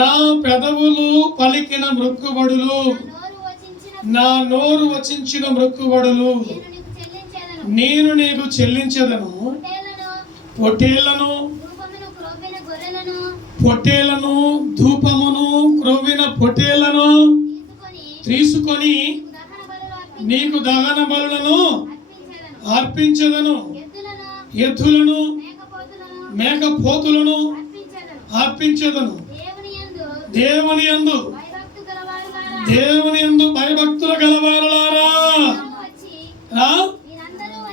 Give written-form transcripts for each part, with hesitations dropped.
నా పెదవులు పలికిన మొక్కుబడులు, నా నోరు వచించిన మొక్కుబడులు నేను నీకు చెల్లించదను. పొట్టేలను ధూపమును క్రొవ్విన పొట్టేలను తీసుకొని నీకు దహన బలులను అర్పించదను. ఎద్దులను మేకపోతులను అర్పించదను. దేవుని యందు భయభక్తుల గలవారులారా,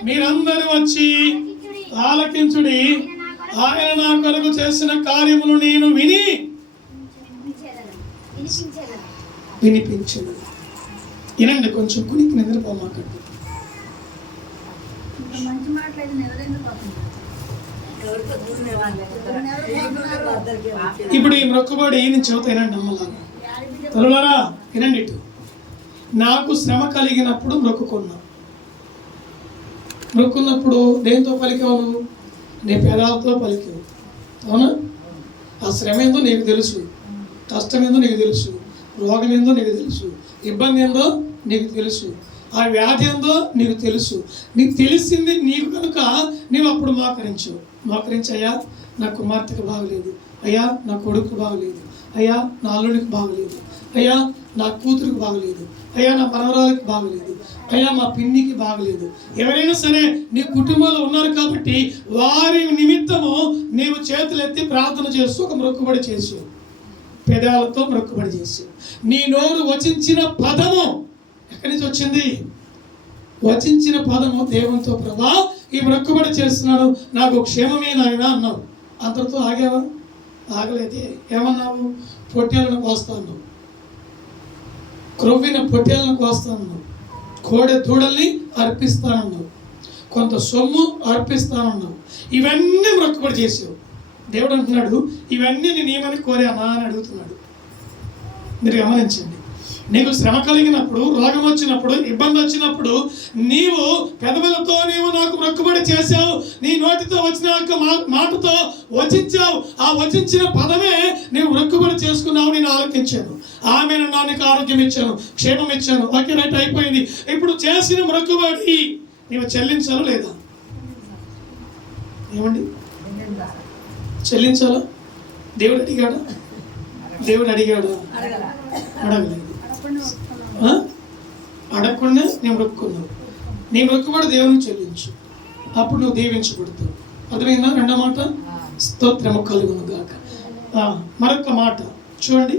మీరందరూ వచ్చి ఆలకించుడి. ఆయన నా కొరకు చేసిన కార్యములు నేను వినిపించను. వినండి, కొంచెం కునికి నిద్రపోమాకండి. ఇప్పుడు ఈ మొక్కుబడి నేను చెబుతానండి అమ్మలారా, తల్లులారా వినండి. ఇటు నాకు శ్రమ కలిగినప్పుడు మొక్కున్నప్పుడు దేంతో పలికావు? నీ పెదాలతో పలికావు, అవునా? ఆ శ్రమ ఏందో నీకు తెలుసు, కష్టం ఏందో నీకు తెలుసు, రోగం ఏందో నీకు తెలుసు, ఇబ్బంది ఏందో నీకు తెలుసు, ఆ వ్యాధి ఏందో నీకు తెలుసు. నీకు తెలిసింది నీకు కనుక నీవు అప్పుడు మోకరించి, అయ్యా నా కుమార్తెకు బాగలేదు, అయ్యా నా కొడుకు బాగలేదు, అయ్యా నా అల్లుడికి బాగలేదు, అయ్యా నా కూతురికి బాగలేదు, అయ్యా నా మనవరాలకి బాగలేదు, అయ్యా మా పిన్నికి బాగలేదు. ఎవరైనా సరే నీ కుటుంబంలో ఉన్నారు కాబట్టి వారి నిమిత్తము నీవు చేతులెత్తి ప్రార్థన చేస్తూ ఒక మొక్కుబడి చేసావు, పెదాలతో మొక్కుబడి చేసావు. నీ నోరు వచించిన పదము ఎక్కడి నుంచి వచ్చింది? వచించిన పదము దేవునితో, ప్రభా ఈ మొక్కుబడి చేస్తున్నాను, నాకు క్షేమమే నాయన అన్నావు. అంతటితో ఆగావా? ఆగలేదే. ఏమన్నావు? పొట్టేలను కోస్తాను, క్రొవ్విన పొట్టేలను కోస్తాను, కోడె దూడల్ని అర్పిస్తానన్నావు, కొంత సొమ్ము అర్పిస్తానన్నావు. ఇవన్నీ మొక్కుబడి చేసావు. దేవుడు అంటున్నాడు, ఇవన్నీ నేను ఏమని కోరానా అని అడుగుతున్నాడు. మీరు గమనించండి. నీకు శ్రమ కలిగినప్పుడు, రోగం వచ్చినప్పుడు, ఇబ్బంది వచ్చినప్పుడు నీవు పెదవులతో నీవు నాకు మొక్కుబడి చేశావు, నీ నోటితో వచ్చిన మాటతో వచించావు. ఆ వచించిన పదమే నీవు మొక్కుబడి చేసుకున్నావు. నేను ఆలోచించాను, ఆమె నాకు ఆరోగ్యం ఇచ్చాను, క్షేమం ఇచ్చాను, ఓకే రైట్ అయిపోయింది. ఇప్పుడు చేసిన మొక్కుబడి నీవు చెల్లించాలా లేదా? ఏమండి, చెల్లించాలా? దేవుడు అడిగాడా? అడగలేదు. అడగకుండా నేను మొక్కుకున్నావు. నీ మొక్కుబడి దేవునికి చెల్లించు, అప్పుడు నువ్వు దీవించబడతావు. అర్థమైందా? రెండో మాట, స్తోత్రము కలుగును గాక. మరొక మాట చూడండి,